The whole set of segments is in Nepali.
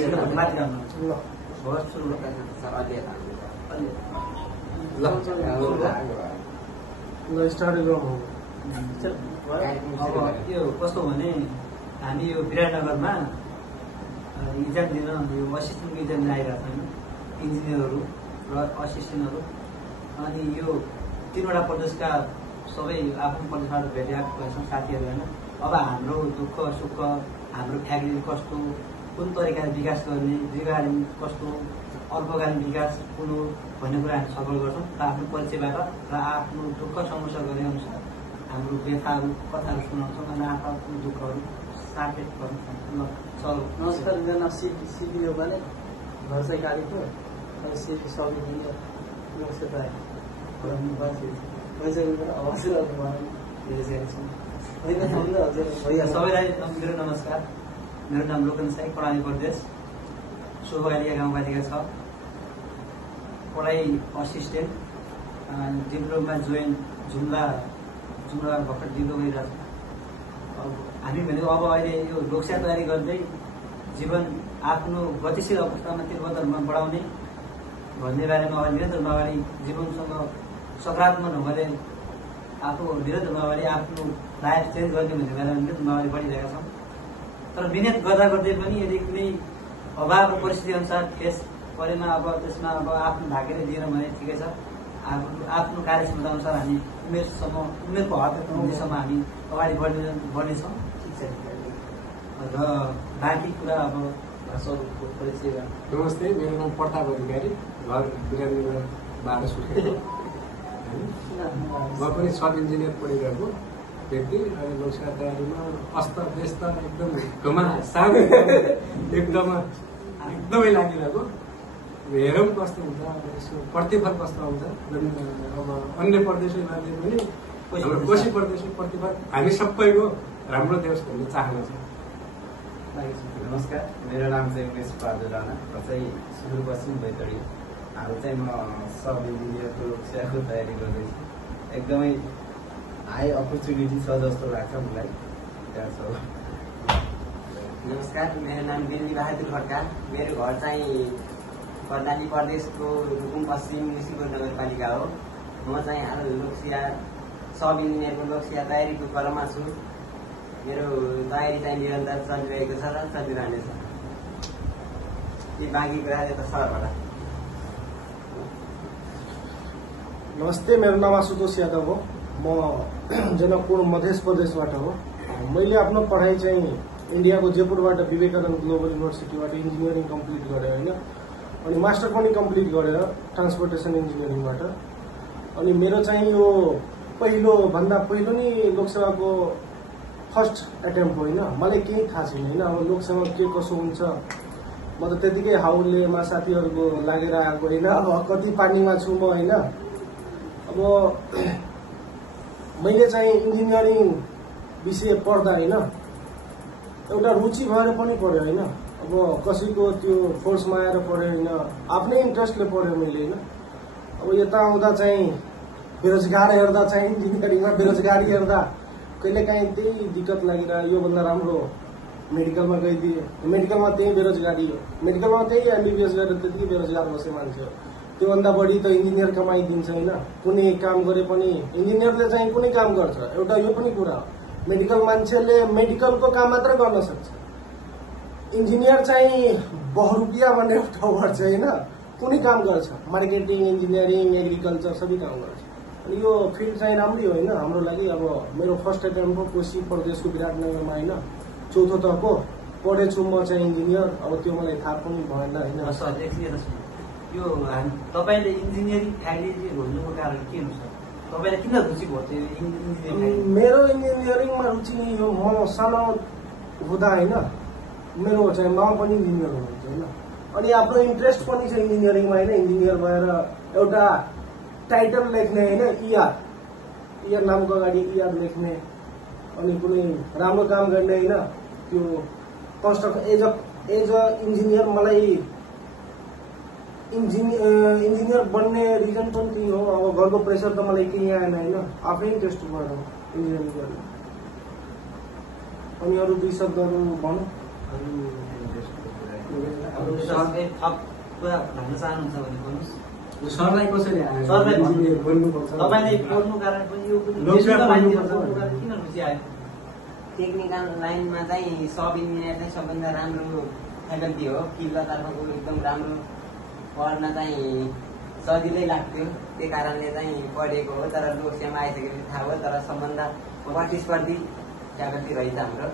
यो कस्तो भने हामी यो विराटनगरमा इक्जाम दिन यो असिस्टेन्टको इक्जाम दिन आइरहेको छ होइन, इन्जिनियरहरू र असिस्टेन्टहरू। अनि यो 3वटा प्रदेशका सबै आफ्नो प्रदेशबाट भेटिआएको छौँ साथीहरू होइन। अब हाम्रो दुःख सुख, हाम्रो फ्याक्ट्री कस्तो, कुन तरिकाले विकास गर्ने, दीर्घकालीन कस्तो, अल्पकालीन विकास कुन हो भन्ने कुरा हामी छलफल गर्छौँ र आफ्नो परिचयबाट र आफ्नो दुःख समस्या गर्ने अनुसार हाम्रो व्यथाहरू कथाहरू सुनाउँछौँ अनि आफ्नो दुःखहरू साथै गर्छौँ। नमस्कार, मेरो नाम सिपी योपाले, घर चाहिँ गाडीको सिपी सबै सबैलाई मेरो नमस्कार। मेरो नाम लोकन साई, कर्णाली प्रदेश शोभागालिया गाउँपालिका 6 पढाइ असिस्टेन्ट, डिप्लोमा जोइन जुम्ला भर्खर डिप्लो गरिरहेको छ। हामी भनेको अब अहिले यो लोकसेवा तयारी गर्दै जीवन आफ्नो गतिशील अवस्थामा तीव्रता रूपमा बढाउने भन्ने बारेमा अगाडि निरन्तरमा अगाडि जीवनसँग सकारात्मक ढङ्गले आफू निरन्तरमा अगाडि आफ्नो लाइफ चेन्ज गर्ने भन्ने बारेमा निरन्तरमा अगाडि बढिरहेका छौँ। तर मिहिनेत गर्दा गर्दै पनि यदि कुनै अभाव र परिस्थिति अनुसार फेस परेमा अब त्यसमा अब आफ्नो भागेर दिएन भने ठिकै छ। आफ्नो कार्यक्षमता अनुसार हामी उमेरको हद हुनेसम्म हामी अगाडि बढ्नेछौँ। र बाँकी कुरा अब भाषाहरूको परिचय। नमस्ते, मेरो नाम प्रताप अधिकारी, घर विराटनगर 12 सुर्खेत। म पनि सब इन्जिनियर पढिरहेको व्यक्ति। अहिले लोकसेवा तयारीमा अस्त व्यस्त एकदम घमासान एकदमै लागिरहेको। हेरौँ कस्तो हुन्छ, अब यसको प्रतिफल कस्तो आउँछ। अब अन्य प्रदेशहरूले पनि हाम्रो कोशी प्रदेशको प्रतिफल हामी सबैको राम्रो देश भन्ने चाहना छ। नमस्कार, मेरो नाम चाहिँ उमेश बहादुर राणा, म चाहिँ सुदूरपश्चिम बैतडी। अब चाहिँ म सब इन्जिनियरको लोकसेवाको तयारी गर्दैछु। एकदमै हाई अपर्च्युनिटी छ जस्तो लाग्छ मलाई। नमस्कार, मेरो नाम बिरली बहादुर खड्का, मेरो घर चाहिँ कर्णाली प्रदेशको रुकुम पश्चिम निसिपुर नगरपालिका हो। म चाहिँ हाल लोकसेवा सब इन्जिनियरको लोकसेवा तयारीको क्रममा छु। मेरो तयारी चाहिँ निरन्तर चलिरहेको छ र चलिरहनेछ। बाँकी कुरा यता सरबाट। नमस्ते, मेरो नाम आशुतोष यादव हो, म जनकपुर मध्य प्रदेशबाट हो। मैले आफ्नो पढाइ चाहिँ इन्डियाको जयपुरबाट विवेकानन्द ग्लोबल युनिभर्सिटीबाट इन्जिनियरिङ कम्प्लिट गरेँ होइन। अनि मास्टर पनि कम्प्लिट गरेर ट्रान्सपोर्टेसन इन्जिनियरिङबाट। अनि मेरो चाहिँ यो भन्दा पहिलो नै लोकसेवाको फर्स्ट एटेम्प होइन। मलाई केही थाहा छैन होइन। अब लोकसेवा के कसो हुन्छ म त त्यतिकै हाउलेमा साथीहरूको लागेर आएको होइन। अब कति पानीमा छु म होइन। अब मैले चाहिँ इन्जिनियरिङ विषय पढ्दा होइन एउटा रुचि भएर पनि पढ्यो होइन। अब कसैको त्यो फोर्समा आएर पढ्यो होइन, आफ्नै इन्ट्रेस्टले पढ्यो मैले होइन। अब यता आउँदा चाहिँ बेरोजगार हेर्दा चाहिँ इन्जिनियरिङमा बेरोजगारी हेर्दा कहिलेकाहीँ त्यही दिक्कत लागिरह योभन्दा राम्रो मेडिकलमा गइदिए। मेडिकलमा त्यही बेरोजगारी हो, मेडिकलमा त्यही एमबिबिएस गरेर त्यतिकै बेरोजगार बसे मान्छे हो। त्योभन्दा बढी त इन्जिनियर कमाइदिन्छ होइन। कुनै काम गरे पनि इन्जिनियरले चाहिँ कुनै काम गर्छ। एउटा यो पनि कुरा हो, मेडिकल मान्छेले मेडिकलको काम मात्र गर्न सक्छ। इन्जिनियर चाहिँ बहुरूपियाँ भन्ने एउटा वर्ड छ होइन। कुनै काम गर्छ, मार्केटिङ, इन्जिनियरिङ, एग्रिकल्चर सबै काम गर्छ। अनि यो फिल्ड चाहिँ राम्रै हो होइन हाम्रो लागि। अब मेरो फर्स्ट एटेम्प हो कोशी प्रदेशको विराटनगरमा होइन। चौथो तहको पढेछु म चाहिँ इन्जिनियर। अब त्यो मलाई थाहा पनि भएन होइन। यो तपाईँले इन्जिनियरिङ फ्याकल्टी खोज्नुको कारण के हुन्छ? तपाईँलाई किन रुचि भयो त्यो इन्जिनियरिङ? मेरो इन्जिनियरिङमा रुचि नै हो। म सानो हुँदा होइन मेरो चाहिँ मामा पनि इन्जिनियर हुनुहुन्छ होइन। अनि आफ्नो इन्ट्रेस्ट पनि छ इन्जिनियरिङमा होइन। इन्जिनियर भएर एउटा टाइटल लेख्ने होइन, इआर नामको अगाडि इआर लेख्ने, अनि कुनै राम्रो काम गर्ने होइन। त्यो कन्स्ट्रक्सन एज अ इन्जिनियर मलाई इन्जिनियर बन्ने रिजन पनि त्यही हो। अब घरको प्रेसर त मलाई केही आएन होइन। आफै इन्ट्रेस्ट भएर इन्जिनियरिङ गर्ने। अनि अरू 2 शब्दहरू भनौँ। सरले थप कुरा भन्न चाहनुहुन्छ भने भन्नुहोस्। सरलाई कसरी सरलाई इन्जिनियर बन्नुपर्छ तपाईँले पढ्नु कारण पनि यो लोकसेवा लाइनतिर पढ्नुपर्छ पढ्नु कारण किन रुचि आयो? टेक्निकल लाइनमा चाहिँ सब इन्जिनियर चाहिँ सबभन्दा राम्रो फ्याकल्टी हो। किल्लातर्फको एकदम राम्रो, पढ्न चाहिँ सजिलै लाग्थ्यो, त्यही कारणले चाहिँ पढेको हो। तर लोकसेवामा आइसकेपछि थाहा भयो, तर सबभन्दा प्रतिस्पर्धी फ्याकल्टी रहेछ हाम्रो,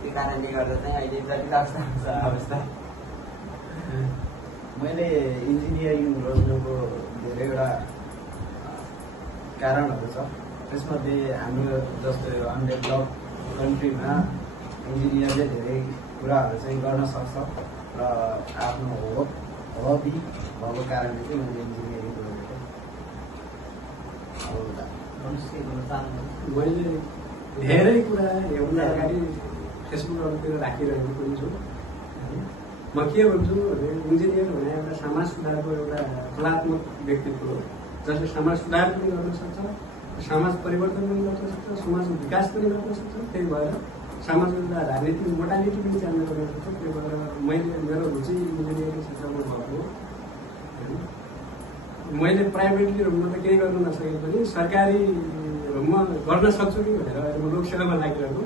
त्यो कारणले गर्दा चाहिँ अहिले जटिल अवस्था। मैले इन्जिनियरिङ रोज्नुको धेरैवटा कारणहरू छ। त्यसमध्ये हाम्रो जस्तो अनडेभलप कन्ट्रीमा इन्जिनियरले धेरै कुराहरू चाहिँ गर्न सक्छ र आफ्नो हबी भएको कारणले चाहिँ मैले इन्जिनियरिङ रोजेको। मैले धेरै कुरा हेर्दा अगाडि फेसबुकहरूतिर राखिरहेको पनि छु। म के भन्छु भने इन्जिनियर भने एउटा समाज सुधारको एउटा कलात्मक व्यक्तित्व हो, जसले समाज सुधार पनि गर्न सक्छ, समाज परिवर्तन पनि गर्न सक्छ, समाजको विकास पनि गर्न सक्छ। त्यही भएर समाजको एउटा राजनीतिक मोडालिटी पनि जान्न गर्न सक्छ। त्यही भएर मेरो रुचि इन्जिनियरिङ क्षेत्रमा भएको हो। मैले प्राइभेटली रूपमा त केही गर्न नसके पनि सरकारी रूपमा गर्न सक्छु कि भनेर अहिले म लोकसेवामा लागिरहेको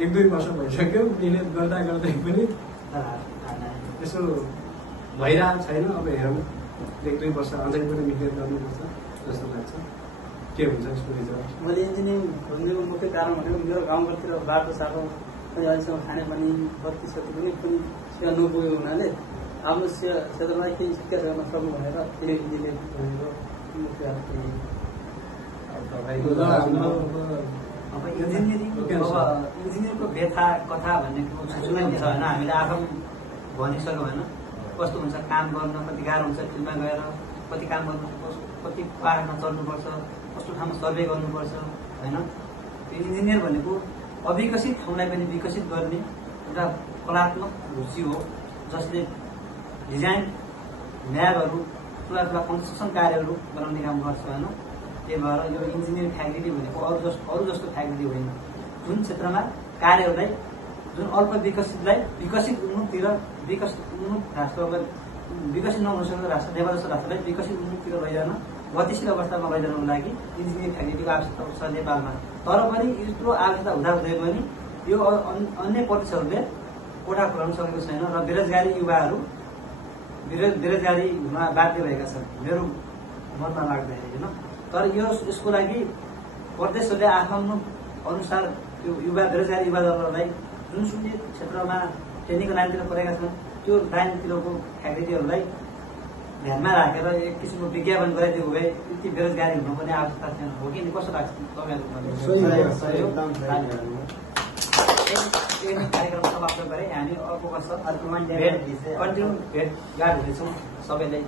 1-2 वर्ष भइसक्यो। मिहिनेत गर्दा गर्दै पनि यसो भइरहेको छैन। अब हेरौँ, 1-2 वर्ष अझै पनि मिहिनेत गर्नुपर्छ जस्तो लाग्छ। के हुन्छ यसको रिजल्ट? मैले इन्जिनियरिङ खोज्नुको मुख्य कारण भनेको मेरो गाउँघरतिर बाटोसाटो पनि अहिलेसम्म खानेपानी बत्ती सत्ती पनि सेवा नपुगेको हुनाले आफ्नो क्षेत्रलाई केही शिक्षा गर्न सक्नु भनेर त्यही इन्जिनियरिङ खोजेको मुख्य अब इन्जिनियरको व्यथा कथा भन्ने सुनाइन्छ होइन, हामीले आफू भनिसक्यो होइन कस्तो हुन्छ काम गर्न, कति गाह्रो हुन्छ फिल्डमा गएर, कति काम गर्नु, कति पाहाडमा चढ्नुपर्छ, कस्तो ठाउँमा सर्वे गर्नुपर्छ होइन। त्यो इन्जिनियर भनेको अविकसित ठाउँलाई पनि विकसित गर्ने एउटा कलात्मक रुचि हो, जसले डिजाइन ल्याबहरू, ठुला ठुला कन्स्ट्रक्सन कार्यहरू बनाउने काम गर्छ होइन। त्यही भएर यो इन्जिनियरिङ फ्याकल्टी भनेको अरू जस्तो फ्याकल्टी होइन, जुन क्षेत्रमा कार्यहरूलाई, जुन अल्प विकसितलाई विकसित उन्मुखतिर, विकसित उन्मुख राष्ट्रलाई, विकसित नहुन सक्ने राष्ट्र, नेपाल जस्तो राष्ट्रलाई विकसित उन्मुखतिर लैजान, गतिशील अवस्थामा लैजानको लागि इन्जिनियरिङ फ्याकल्टीको आवश्यकता छ नेपालमा। तर पनि यत्रो आवश्यकता हुँदाहुँदै पनि यो अन्य प्रदेशहरूले कोठा खुलाउन सकेको छैन र बेरोजगारी युवाहरू बेरोजगारी हुन बाध्य रहेका छन्, मेरो मनमा लाग्दाखेरि होइन। तर यसको लागि प्रदेशहरूले आफ्नो अनुसार त्यो बेरोजगारी युवाहरूलाई जुनसुकै क्षेत्रमा ट्रेनिङको लाइनतिर परेका छन्, त्यो लाइनतिरको फ्याकल्टीहरूलाई ध्यानमा राखेर एक किसिमको विज्ञापन गराइदिएको भए यति बेरोजगारी हुनुपर्ने आवश्यकता छैन, हो कि कस्तो लाग्छ तपाईँहरूको? कार्यक्रम समाप्त गरे हामी अर्को वर्ष कन्टिन्यू भेटघाट हुनेछौँ सबैलाई।